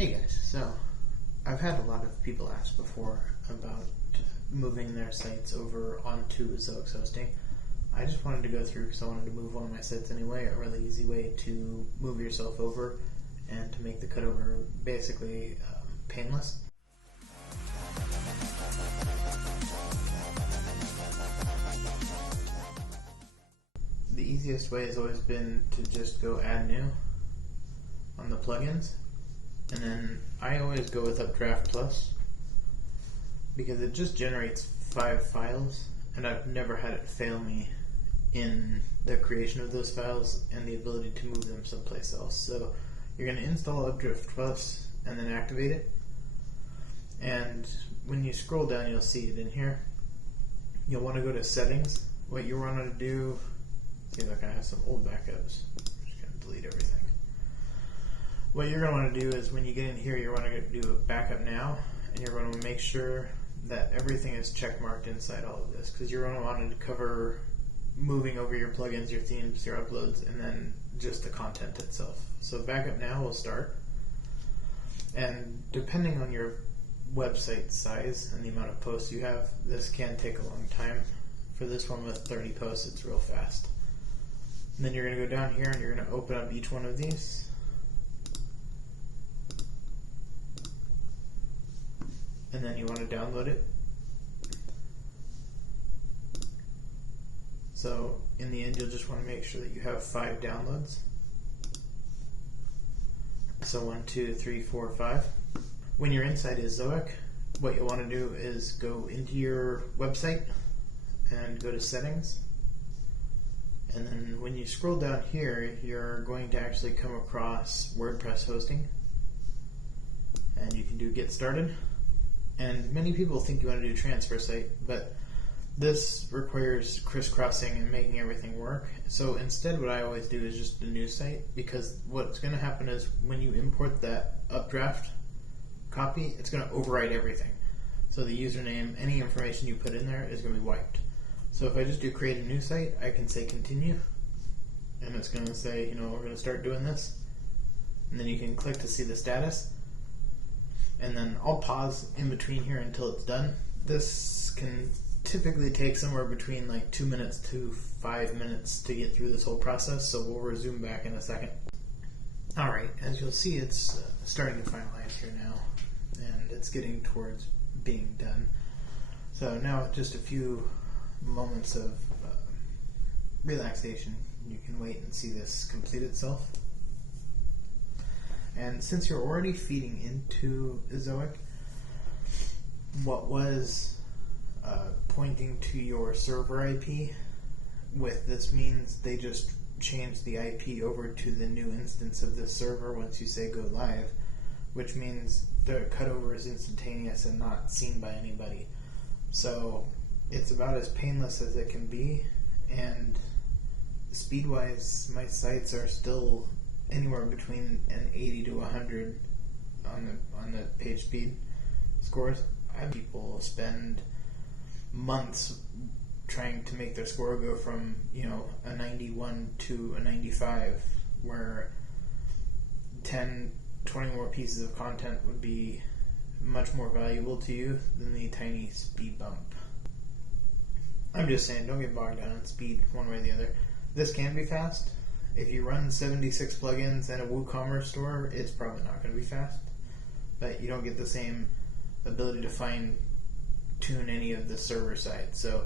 Hey guys, so I've had a lot of people ask before about moving their sites over onto Ezoic hosting. I just wanted to go through because I wanted to move one of my sites anyway, a really easy way to move yourself over and to make the cutover basically painless. The easiest way has always been to just go add new on the plugins. And then I always go with Updraft Plus because it just generates 5 files, and I've never had it fail me in the creation of those files and the ability to move them someplace else. So you're going to install Updraft Plus and then activate it. And when you scroll down, you'll see it in here. You'll want to go to Settings. What you want to do, see, look, I have some old backups. I'm just going to delete everything. What you're going to want to do is when you get in here, you're going to do a backup now, and you're going to make sure that everything is checkmarked inside all of this, because you're going to want to cover moving over your plugins, your themes, your uploads, and then just the content itself. So backup now will start, and depending on your website size and the amount of posts you have, this can take a long time. For this one with 30 posts, it's real fast. And then you're going to go down here and you're going to open up each one of these. And then you want to download it. So in the end, you'll just want to make sure that you have 5 downloads. So 1, 2, 3, 4, 5. When you're inside Ezoic, what you'll want to do is go into your website and go to Settings. And then when you scroll down here, you're going to actually come across WordPress hosting. And you can do Get Started. And many people think you want to do transfer site, but this requires crisscrossing and making everything work. So instead what I always do is just a new site, because what's going to happen is when you import that Updraft copy, it's going to overwrite everything. So the username, any information you put in there is going to be wiped. So if I just do create a new site, I can say continue, and it's going to say, we're going to start doing this. And then you can click to see the status. And then I'll pause in between here until it's done. This can typically take somewhere between like 2 minutes to 5 minutes to get through this whole process, so we'll resume back in a second. Alright, as you'll see, it's starting to finalize here now, and it's getting towards being done. So now with just a few moments of relaxation, you can wait and see this complete itself. And since you're already feeding into Ezoic, what was pointing to your server IP, with this means they just changed the IP over to the new instance of this server once you say go live, which means the cutover is instantaneous and not seen by anybody. So it's about as painless as it can be, and speed-wise, my sites are still anywhere between an 80 to 100 on the page speed scores. I have people spend months trying to make their score go from a 91 to a 95, where 10, 20 more pieces of content would be much more valuable to you than the tiny speed bump. I'm just saying, don't get bogged down on speed one way or the other. This can be fast. If you run 76 plugins and a WooCommerce store, it's probably not going to be fast, but you don't get the same ability to fine tune any of the server side. So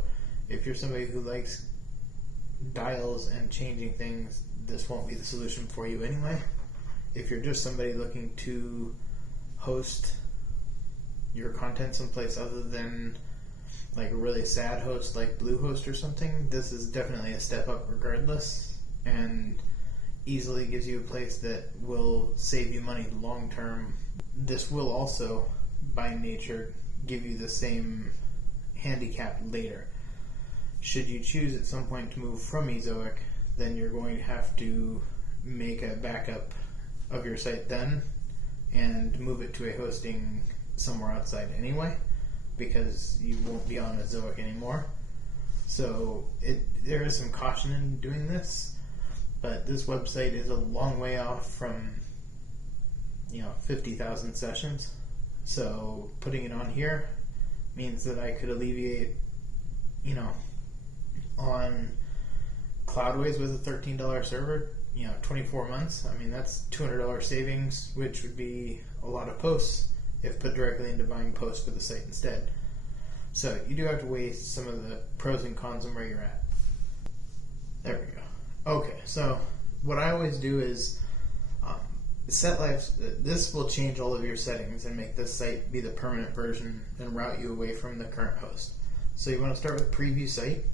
if you're somebody who likes dials and changing things, this won't be the solution for you anyway. If you're just somebody looking to host your content someplace other than like a really sad host like Bluehost or something, this is definitely a step up regardless, and easily gives you a place that will save you money long term. This will also, by nature, give you the same handicap later. Should you choose at some point to move from Ezoic, then you're going to have to make a backup of your site then and move it to a hosting somewhere outside anyway, because you won't be on Ezoic anymore. So there is some caution in doing this, but this website is a long way off from 50,000 sessions. So putting it on here means that I could alleviate, on Cloudways with a $13 server, 24 months. I mean, that's $200 savings, which would be a lot of posts if put directly into buying posts for the site instead. So you do have to weigh some of the pros and cons and where you're at. There we go. Okay, so what I always do is set life. This will change all of your settings and make this site be the permanent version and route you away from the current host. So you want to start with preview site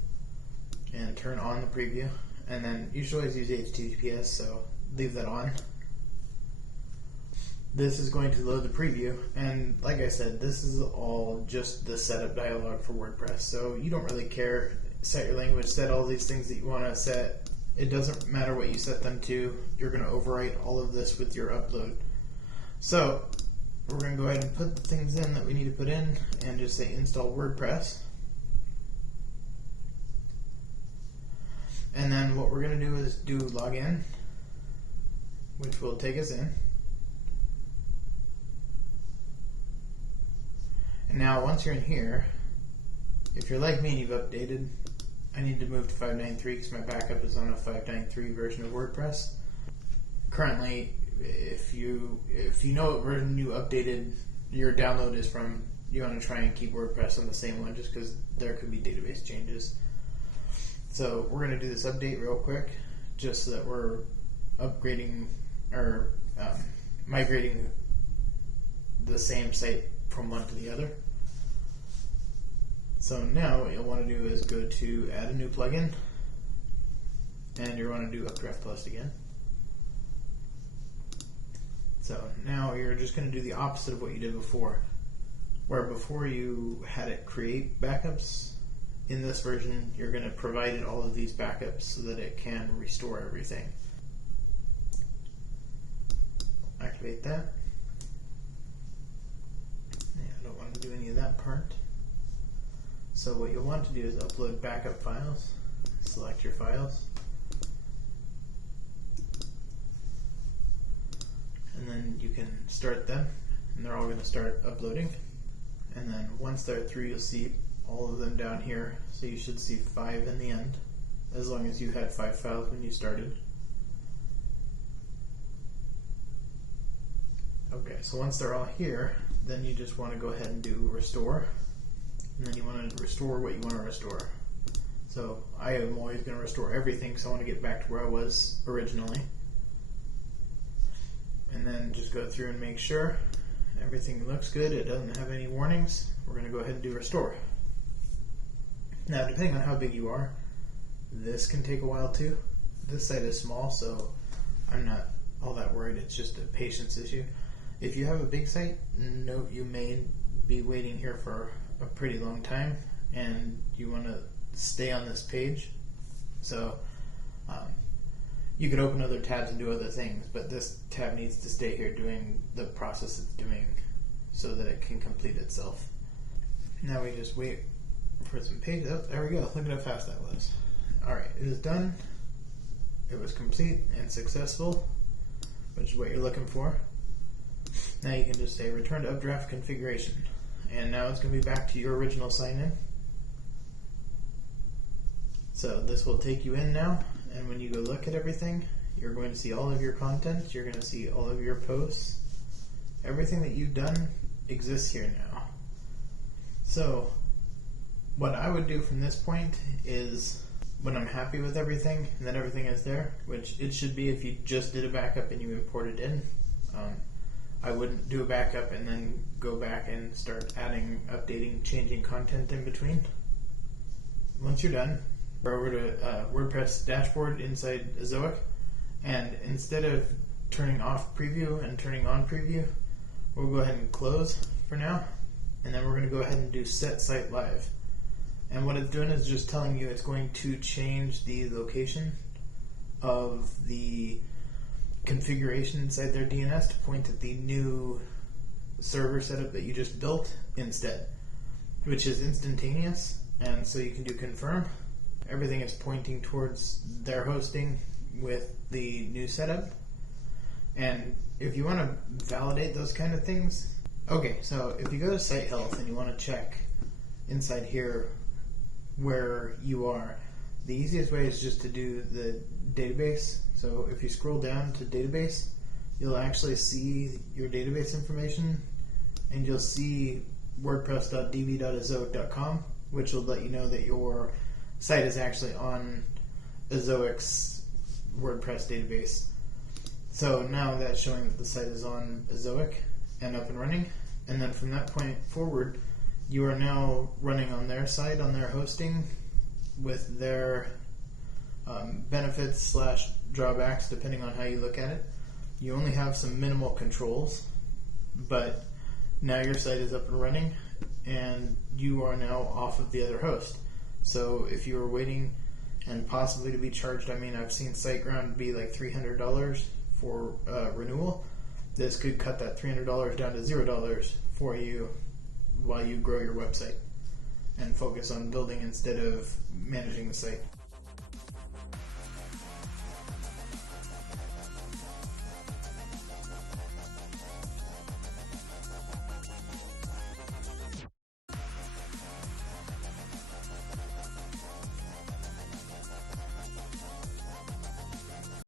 and turn on the preview, and then you should always use HTTPS, so leave that on. This is going to load the preview, and like I said, this is all just the setup dialog for WordPress, so you don't really care. Set your language, set all these things that you want to set. It doesn't matter what you set them to. You're going to overwrite all of this with your upload. So we're going to go ahead and put the things in that we need to put in and just say install WordPress. And then what we're going to do is do login, which will take us in. And now once you're in here, if you're like me and you've updated, I need to move to 5.9.3 because my backup is on a 5.9.3 version of WordPress. Currently, if you know what version you updated your download is from, you want to try and keep WordPress on the same one just because there could be database changes. So we're going to do this update real quick just so that we're upgrading or migrating the same site from one to the other. So now what you'll want to do is go to add a new plugin, and you'll want to do Updraft Plus again. So now you're just going to do the opposite of what you did before, where before you had it create backups. In this version, you're going to provide it all of these backups so that it can restore everything. Activate that. Yeah, I don't want to do any of that part. So what you'll want to do is upload backup files. Select your files. And then you can start them, and they're all going to start uploading. And then once they're through, you'll see all of them down here. So you should see 5 in the end, as long as you had 5 files when you started. Okay, so once they're all here, then you just want to go ahead and do restore. And then you want to restore what you want to restore. So I am always going to restore everything, so I want to get back to where I was originally. And then just go through and make sure everything looks good, it doesn't have any warnings. We're going to go ahead and do restore. Now, depending on how big you are, this can take a while too. This site is small, so I'm not all that worried. It's just a patience issue. If you have a big site, note you may be waiting here for a pretty long time, and you want to stay on this page. So you could open other tabs and do other things, but this tab needs to stay here doing the process it's doing so that it can complete itself. Now we just wait for some pages. Oh, there we go. Look at how fast that was. Alright, it is done. It was complete and successful, which is what you're looking for. Now you can just say return to updraft configuration. And now it's going to be back to your original sign-in. So this will take you in now, and when you go look at everything, you're going to see all of your content, you're going to see all of your posts. Everything that you've done exists here now. So what I would do from this point is, when I'm happy with everything, and then everything is there, which it should be if you just did a backup and you imported in, I wouldn't do a backup and then go back and start adding, updating, changing content in between. Once you're done, go over to WordPress dashboard inside Ezoic, and instead of turning off preview and turning on preview, we'll go ahead and close for now, and then we're going to go ahead and do set site live. And what it's doing is just telling you it's going to change the location of the configuration inside their DNS to point at the new server setup that you just built instead, which is instantaneous. And so you can do confirm. Everything is pointing towards their hosting with the new setup. And if you want to validate those kind of things, okay, so if you go to Site Health and you want to check inside here where you are, the easiest way is just to do the database. So if you scroll down to database, you'll actually see your database information, and you'll see wordpress.db.ezoic.com, which will let you know that your site is actually on Ezoic's WordPress database. So now that's showing that the site is on Ezoic and up and running, and then from that point forward, you are now running on their site, on their hosting, with their benefits / drawbacks, depending on how you look at it. You only have some minimal controls, but now your site is up and running, and you are now off of the other host. So if you were waiting and possibly to be charged, I mean, I've seen SiteGround be like $300 for renewal. This could cut that $300 down to $0 for you while you grow your website and focus on building instead of managing the site.